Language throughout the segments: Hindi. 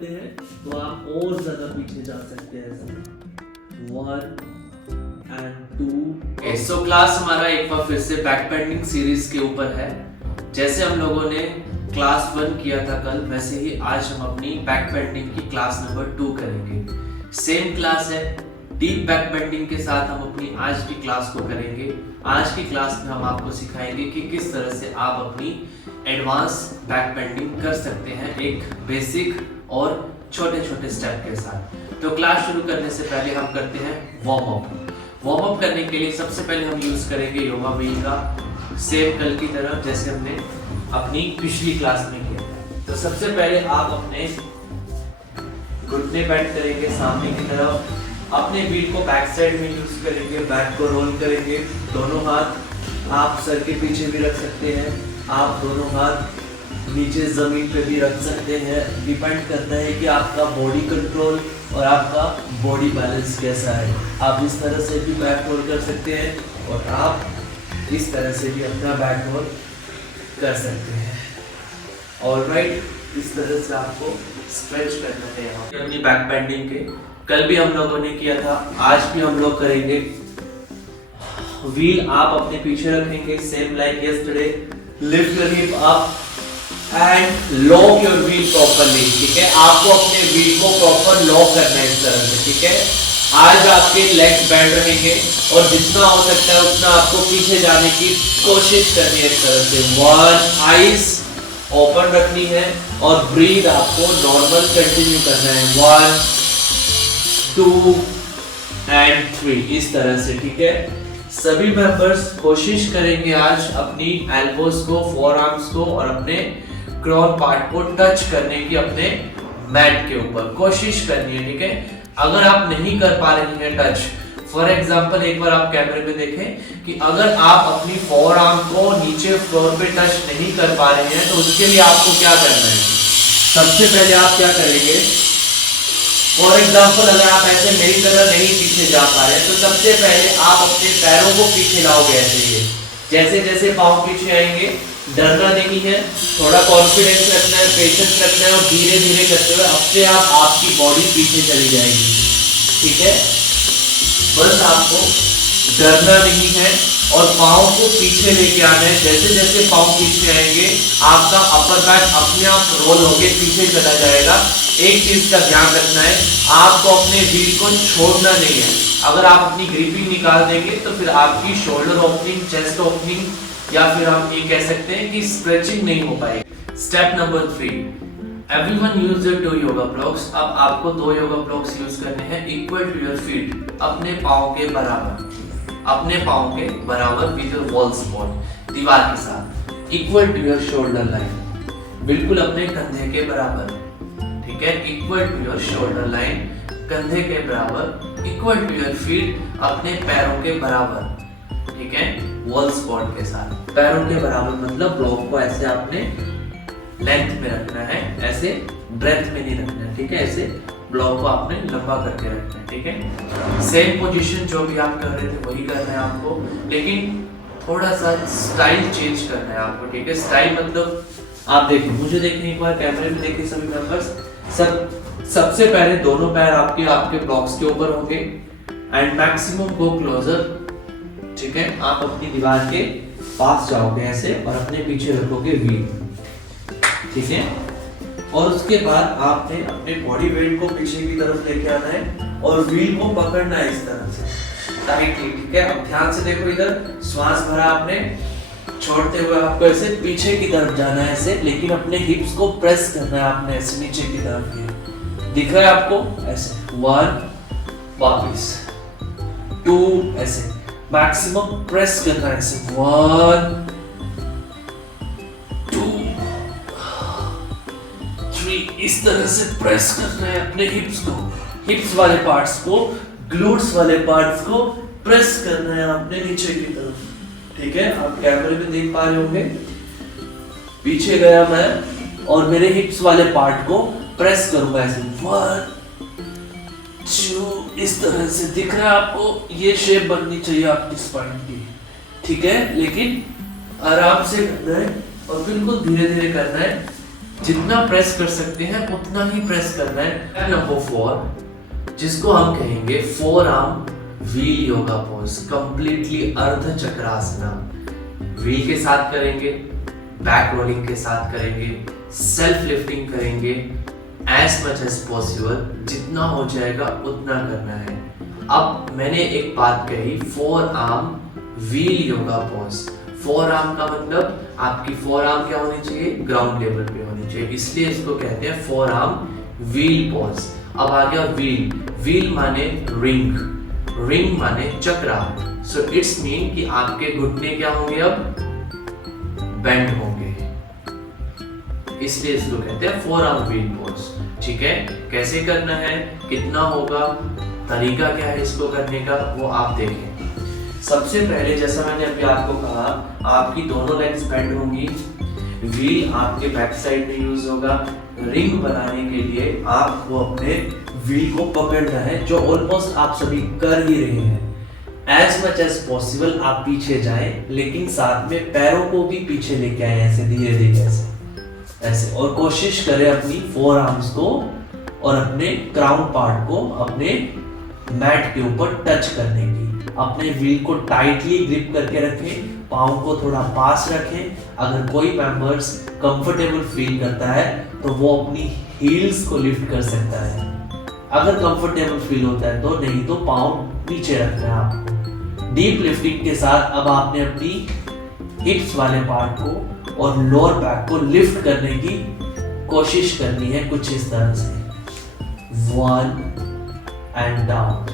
करते हैं तो आप और ज्यादा पीछे जा सकते हैं ऐसे 1 and 2। सो क्लास हमारा एक बार फिर से बैक बेंडिंग सीरीज के ऊपर है। जैसे हम लोगों ने क्लास 1 किया था कल, वैसे ही आज हम अपनी बैक बेंडिंग की क्लास नंबर 2 करेंगे। सेम क्लास है, डीप बैक बेंडिंग के साथ हम अपनी आज की क्लास को करेंगे। आज की क्लास में हम आपको सिखाएंगे कि किस तरह से आप अपनी एडवांस बैक बेंडिंग कर सकते हैं एक बेसिक और छोटे छोटे स्टेप के साथ। तो क्लास शुरू करने से पहले हम करते हैं वार्म अप करने के लिए सबसे पहले हम यूज करेंगे योगा व्हील का, सेम कल की तरह जैसे हमने अपनी पिछली क्लास में किया था। तो सबसे पहले आप अपने घुटने बेंड करेंगे सामने की तरफ, अपने व्हील को बैक साइड में यूज करेंगे, बैक को रोल करेंगे। दोनों हाथ आप सर के पीछे भी रख सकते हैं, आप दोनों हाथ नीचे जमीन पे भी रख सकते हैं। डिपेंड करता है कि आपका बॉडी कंट्रोल और आपका बॉडी बैलेंस कैसा है। आप इस तरह से भी बैक रोल कर सकते हैं और आप इस तरह से भी अपना बैक रोल कर सकते हैं। ऑलराइट, इस तरह से आपको स्ट्रेच करना है यहाँ पे अपनी बैक बेंडिंग के। कल भी हम लोगों ने किया था, आज भी हम लोग करेंगे। व्हील आप अपने पीछे रखेंगे same like yesterday. Lift your hip up and lock your wheel properly. ठीक है, आपको अपने व्हील को प्रॉपर लॉक करना है इस तरह से। ठीक है, आज आपके लेग्स बैंड रहेंगे और जितना हो सकता है उतना आपको पीछे जाने की कोशिश करनी है इस तरह से। 1 आईज ओपन रखनी है और ब्रीथ आपको नॉर्मल कंटिन्यू करना है। 1 2 and 3 इस तरह से। ठीक है, सभी मेंबर्स कोशिश करेंगे आज अपनी एल्बोस को, फोर आर्म्स को और अपने क्रॉन पार्ट को टच करने की अपने मैट के ऊपर कोशिश करनी है। ठीक है, अगर आप नहीं कर पा रहे हैं टच, फॉर एग्जांपल एक बार आप कैमरे में देखें कि अगर आप अपनी फोर आर्म को नीचे फ्लोर पे टच नहीं कर पा रहे हैं तो उसके लिए आपको क्या करना है। सबसे पहले आप क्या करेंगे, फॉर एग्जाम्पल अगर आप ऐसे मेरी तरह नहीं पीछे जा पा रहे हैं तो सबसे पहले आप अपने पैरों को पीछे लाओगे ऐसे। जैसे जैसे पाँव पीछे आएंगे, डरना नहीं है, थोड़ा कॉन्फिडेंस रखना है, पेशेंस रखना है और धीरे धीरे करते हुए अपने आप आपकी बॉडी पीछे चली जाएगी। ठीक है, बस आपको डरना नहीं है और पाँव को पीछे लेके आना है। जैसे जैसे पाँव पीछे आएंगे आपका अपर बैक अपने आप रोल होके पीछे चला जाएगा। एक चीज का ध्यान रखना है, आपको अपने व्हील को छोड़ना नहीं है। अगर आप अपनी ग्रिपिंग निकाल देंगे तो फिर आपकी शोल्डर ओपनिंग, चेस्ट ओपनिंग या फिर हम ये कह सकते हैं कि स्ट्रेचिंग नहीं हो पाएगी। Step number 3, everyone use your 2 yoga blocks. अब आपको 2 योगा ब्लॉक्स यूज करने हैं इक्वल टू योर फीट, अपने पाँव के बराबर, अपने पाँव के बराबर विद योर वॉल सपोर्ट, दीवार के साथ, equal to your shoulder line, बिल्कुल अपने कंधे के बराबर। ठीक है, equal to your shoulder line, कंधे के बराबर, इक्वल टू योर फीट, अपने पैरों के बराबर। ठीक है, वॉल सपोर्ट के साथ पैरों के बराबर मतलब ब्लॉक को ऐसे आपने लेंथ में रखना है, ऐसे ब्रेथ में नहीं रखना है। ठीक है, ऐसे ब्लॉक को आपने लंबा करके रखना है। ठीक है, सेम पोजीशन जो भी आप कर रहे थे वही करना है आपको, लेकिन थोड़ा सा स्टाइल चेंज करना है आपको। ठीक है, स्टाइल मतलब आप देखिए, मुझे देखिए एक बार कैमरे में देखिए सभी मेंबर्स। सबसे पहले दोनों पैर आपके ब्लॉक्स के ऊपर होंगे एंड मैक्सिमम गो क्लोजर। ठीक है, आप अपनी दीवार के पास जाओगे ऐसे और अपने पीछे रखोगे व्हील। ठीक है, और उसके बाद आपने अपने बॉडी वेट को पीछे की तरफ लेके आना है और व्हील को पकड़ना है इस तरह से टाइटली। ठीक है, अब ध्यान से देखो, इधर श्वास भरा आपने, छोड़ते हुए आपको ऐसे पीछे की तरफ जाना है ऐसे, लेकिन अपने हिप्स को प्रेस करना है आपने ऐसे नीचे की तरफ। ये दिख रहा है आपको ऐसे। 1 वापस, 2 ऐसे, मैक्सिमम प्रेस करना है ऐसे। 1 2 3 इस तरह से प्रेस करना है अपने हिप्स को, हिप्स वाले पार्ट्स को, ग्लूट्स वाले पार्ट्स को प्रेस करना है आपने नीचे की तरफ। ठीक है, आप कैमरे में देख पा रहे होंगे, पीछे गया मैं और मेरे हिप्स वाले पार्ट को प्रेस करूंगा ऐसे। 1 2 इस तरह से दिख रहा है आपको। ये शेप बननी चाहिए आपकी स्पाइन की। ठीक है, लेकिन आराम से करना है और बिल्कुल धीरे धीरे करना है। जितना प्रेस कर सकते हैं उतना ही प्रेस करना है। नंबर 4 जिसको हम कहेंगे four arm wheel yoga pose, completely अर्ध चक्रासना। व्हील के साथ करेंगे, बैक रोलिंग के साथ करेंगे, सेल्फ लिफ्टिंग करेंगे, एज मच एज पॉसिबल जितना हो जाएगा उतना करना है। अब मैंने एक बात कही, four arm wheel yoga pose. Four arm का मतलब आपकी फोर आर्म क्या होनी चाहिए, ग्राउंड लेवल पे होनी चाहिए, इसलिए इसको कहते हैं फोर आर्म व्हील पोज। अब आ गया व्हील, व्हील माने रिंग, रिंग माने चक्रा। सो इट्स मीन कि आपके घुटने क्या होंगे, अब बेंड होंगे, इसलिए इसको कहते हैं फोर आर्म व्हील पोज। ठीक है, कैसे करना है, कितना होगा, तरीका क्या है इसको करने का, वो आप देखें। सबसे पहले जैसा मैंने अभी आपको कहा, आपकी दोनों लेग्स बेंड होंगी, व्हील आपके बैक साइड में यूज होगा। रिंग बनाने के लिए आपको अपने व्हील को पकड़ना है, जो ऑलमोस्ट आप सभी कर ही रहे हैं। एज मच एज पॉसिबल आप पीछे जाएं, लेकिन साथ में पैरों को भी पीछे लेके आए, ऐसे धीरे धीरे ऐसे, और कोशिश करें अपनी फोर आर्म्स को और अपने क्राउन पार्ट को अपने मैट के ऊपर टच करने की। अपने व्हील को टाइटली ग्रिप करके रखें, पाँव को थोड़ा पास रखें। अगर कोई मेंबर्स कंफर्टेबल फील करता है तो वो अपनी हील्स को लिफ्ट कर सकता है, अगर कंफर्टेबल फील होता है तो, नहीं तो पाँव पीछे रखना है आपको। डीप लिफ्टिंग के साथ अब आपने अपनी हिप्स वाले पार्ट को और लोअर बैक को लिफ्ट करने की कोशिश करनी है, कुछ इस तरह से। 1 and down,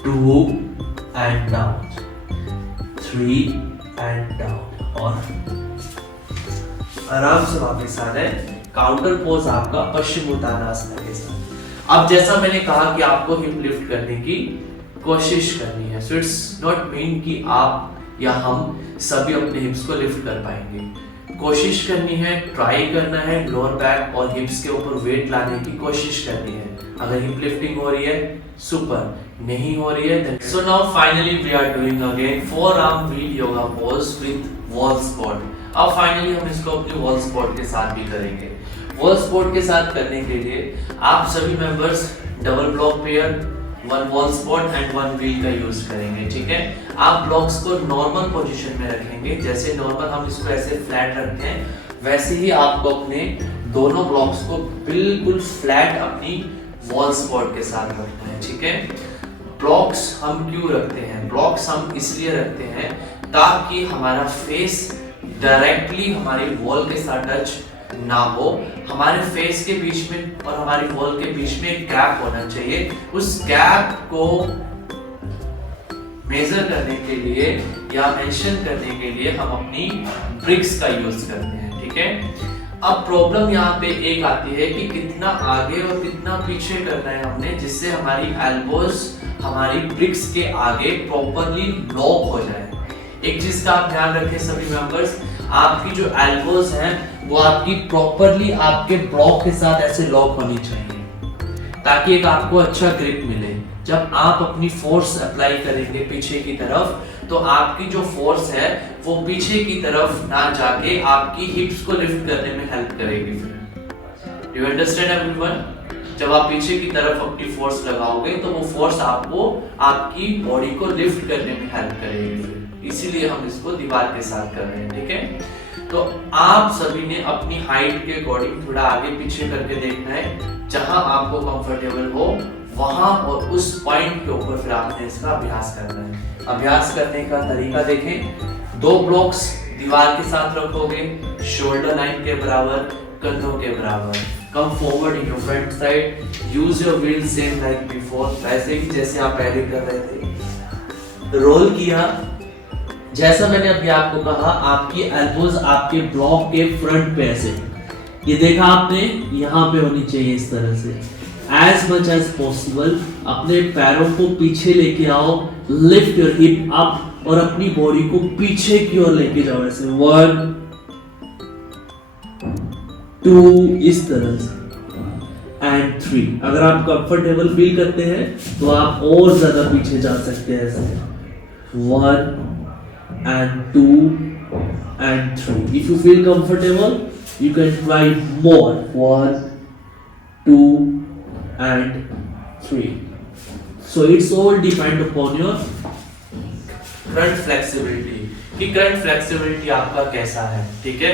2 and down, 3 and down, और आराम से वापस आ जाए। काउंटर पोज आपका पश्चिमोत्तानासना के साथ। अब जैसा मैंने कहा कि आपको हिप लिफ्ट करने की कोशिश करनी है, सो इट्स नॉट मीन कि आप या हम सभी अपने हिप्स को लिफ्ट कर पाएंगे। कोशिश करनी है, ट्राई करना है, लोअर बैक और हिप्स के ऊपर वेट लाने की कोशिश करनी है। अगर हिप लिफ्टिंग हो रही है सुपर, नहीं हो रही है so now finally we are doing again four arm wheel yoga pose with wall squat. अब फाइनली हम इसको अपने वॉल स्क्वाट के साथ भी करेंगे। वॉल स्क्वाट के साथ करने के लिए आप सभी members double block pair, 1 wall squat and 1 wheel का यूज करेंगे। ठीक है, आप ब्लॉक्स को नॉर्मल पोजीशन में रखेंगे, जैसे नॉर्मल हम इसको ऐसे फ्लैट रखते हैं, वैसे ही आपको अपने दोनों ब्लॉक्स को बिल्कुल फ्लैट अपनी वॉल स्क्वाट के साथ रखना है। ठीक है, ब्लॉक्स हम क्यों रखते हैं, ब्लॉक्स हम इसलिए रखते हैं ताकि हमारा फेस डायरेक्टली हमारी वॉल के साथ टच ना हो। हमारे फेस के बीच में और हमारी वॉल के बीच में एक गैप होना चाहिए। उस गैप को मेजर करने के लिए या मेंशन करने के लिए हम अपनी ब्रिक्स का यूज करते हैं। ठीक है, अब प्रॉब्लम यहाँ पे एक आती है कि कितना आगे और कितना पीछे करना है हमने, जिससे हमारी एल्बोज हमारी ब्रिक्स के आगे प्रॉपरली लॉक हो जाए। एक चीज का आप ध्यान रखें सभी मेंबर्स, आपकी जो एल्बोज हैं वो आपकी प्रॉपरली आपके ब्लॉक के साथ ऐसे लॉक होनी चाहिए, ताकि एक आपको अच्छा ग्रिप मिले। जब आप अपनी फोर्स अप्लाई करेंगे पीछे की तरफ, तो आपकी जो फोर्स है वो पीछे की तरफ ना जाके आपकी हिप्स को लिफ्ट करने में हेल्प करेगी। You understand everyone? जब आप पीछे की तरफ अपनी फोर्स लगाओगे तो वो फोर्स आपको आपकी बॉडी को लिफ्ट करने में हेल्प करेगी, इसीलिए हम इसको दीवार के साथ कर रहे हैं। ठीक है, तो आप सभी ने अपनी हाइट के अकॉर्डिंग थोड़ा आगे पीछे करके देखना है, जहां आपको कंफर्टेबल हो वहां, और उस पॉइंट के ऊपर फिर आपने इसका अभ्यास करना है। अभ्यास करने का तरीका देखें, 2 ब्लॉक्स दीवार के साथ रखोगे, शोल्डर लाइन के बराबर, कंधों के बराबर। Come forward in your front side, use your wheel same like before, वैसे ही जैसे आप पहले कर रहे थे। रोल किया, जैसा मैंने अभी आपको कहा, आपकी एल्बोज आपके ब्लॉक के फ्रंट पे ऐसे, ये देखा आपने, यहाँ पे होनी चाहिए इस तरह से। एज मच एज पॉसिबल अपने पैरों को पीछे लेके आओ, लिफ्ट योर हिप अप और अपनी बॉडी को पीछे की ओर लेके जाओ ऐसे। 1 2 इस तरह से, एंड 3। अगर आप कंफर्टेबल फील करते हैं तो आप और ज्यादा पीछे जा सकते हैं ऐसे। 1 and 2 and 3. If you feel comfortable, You can try more. 1, 2, and 3. So it's all depend upon your current flexibility कि करंट फ्लेक्सिबिलिटी आपका कैसा है, ठीक है।